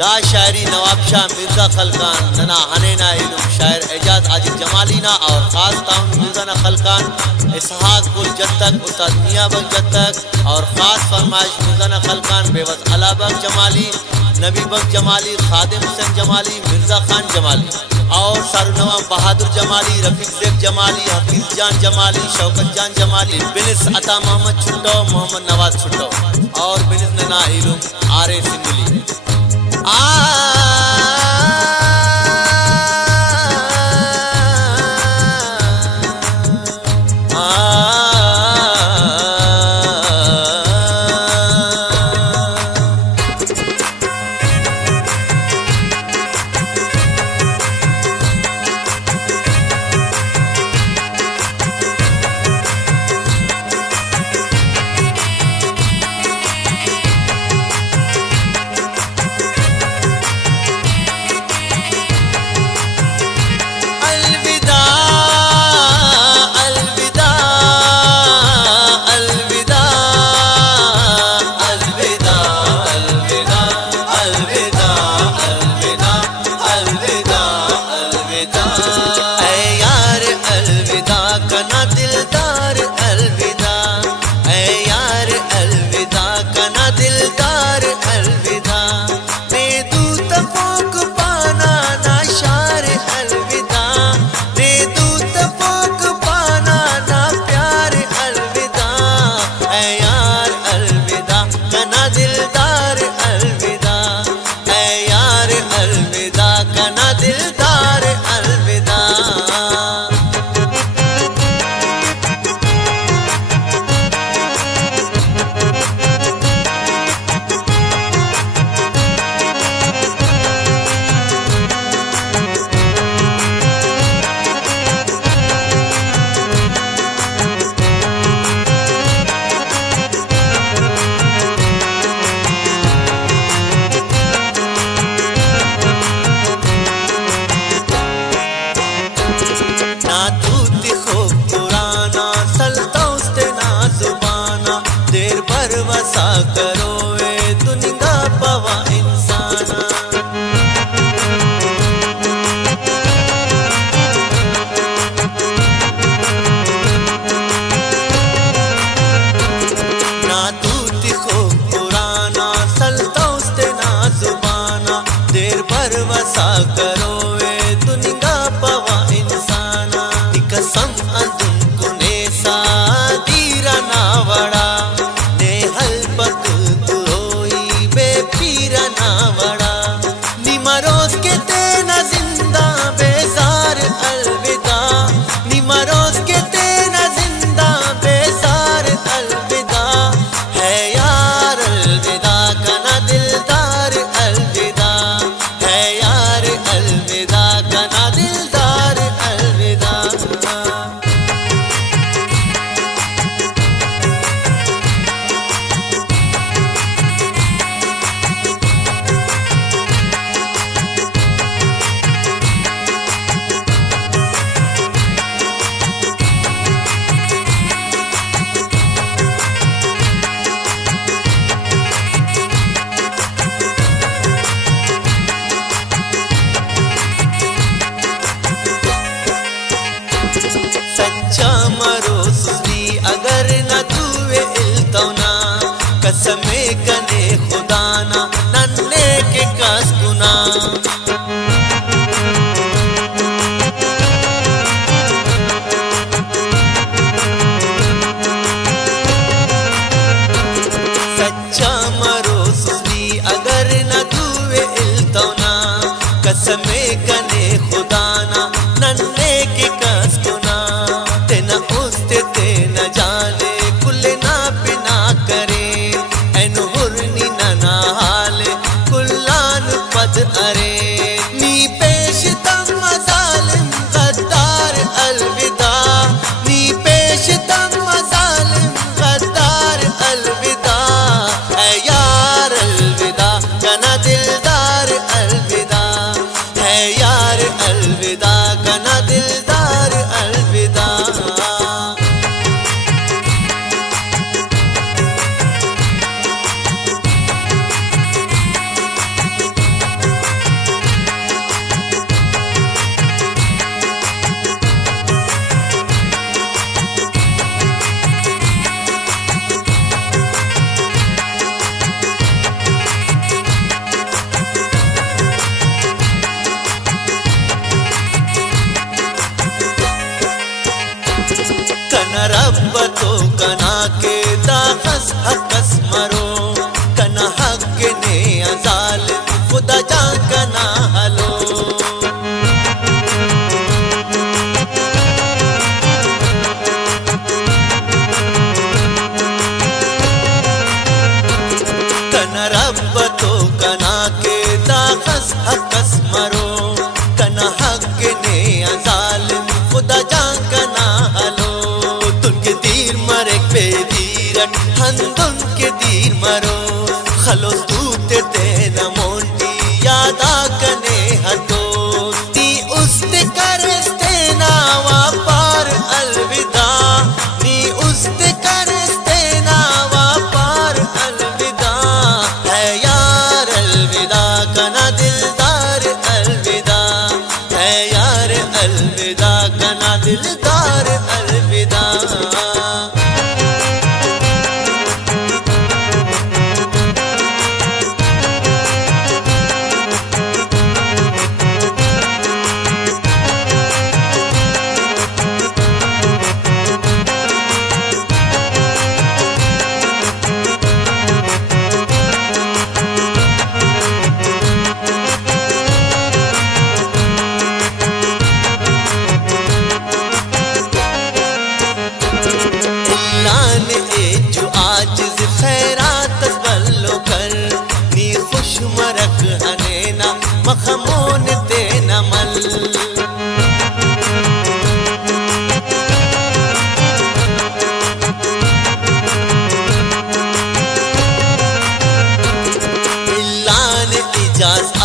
दा शायरी नवाब शाह मिर्जा खलकान नना हनेना इलम शायर एजाज आजिज जमालीना और ख़ास ताउन मिर्जा खलकान इसहाक गुल जत्तक उस्ताद मियाँ बग जत्तक और ख़ास फरमाइश मिर्जा खलकान बेवस अला बग जमाली नबी बग जमाली खादिम हुसैन जमाली मिर्जा खान जमाली और सारुनवा बहादुर जमाली रफीक ज़ेब जमाली हफीज जान जमाली शौकत जान जमाली बिनिस अता मोहम्मद छुट्टो मोहम्मद नवाज छुट्टो और बिनिस नना इलम आरे सिंगली करो ए दुनिया पवा इंसाना ना दूती खो पुराना सलतौस्ते ना जुबाना देर भर वसा करो ए दुनिया पवा इंसाना कसम अंदुम कुने सा दीरा ना वड़ा सच्चा मरो सुनी अगर न दुए इल्तौना कसमे कने खुदाना नन्ने के कसगुना सच्चा मरो सुनी अगर न दुए इल्तौना कसमे कने खुदाना नन्ने के कसगुना न जाने कुल ना बिना करे एन हुरनी नना हाल कुल्लान पद अरे नी पेश तम मजालिम गद्दार अलविदा नी पेश तम मजालिम गद्दार अलविदा है यार अलविदा कना दिलदार अलविदा है यार अलविदा कना दिलदार अलविदा रब्बतो कना के दाखस हकस मरो कना हक ने अजाल खुदा जा कना हलो कना रब्बतो कना के दाखस हकस मरो कना हक ने अजाल खुदा जा कना हलो तुनके दीर मरे पे दीरट हंदुन के दीर मरो खलो तूते ते नमोंटी यादा कने हतो ती उस्ते करस्ते नावा पार अलविदा नी उस्ते करस्ते नावा पार अलविदा है यार अलविदा कना दिलदार अलविदा है यार अलविदा कना दिलदार अलविदा मखमून ते नमल इल्लान इजाज़त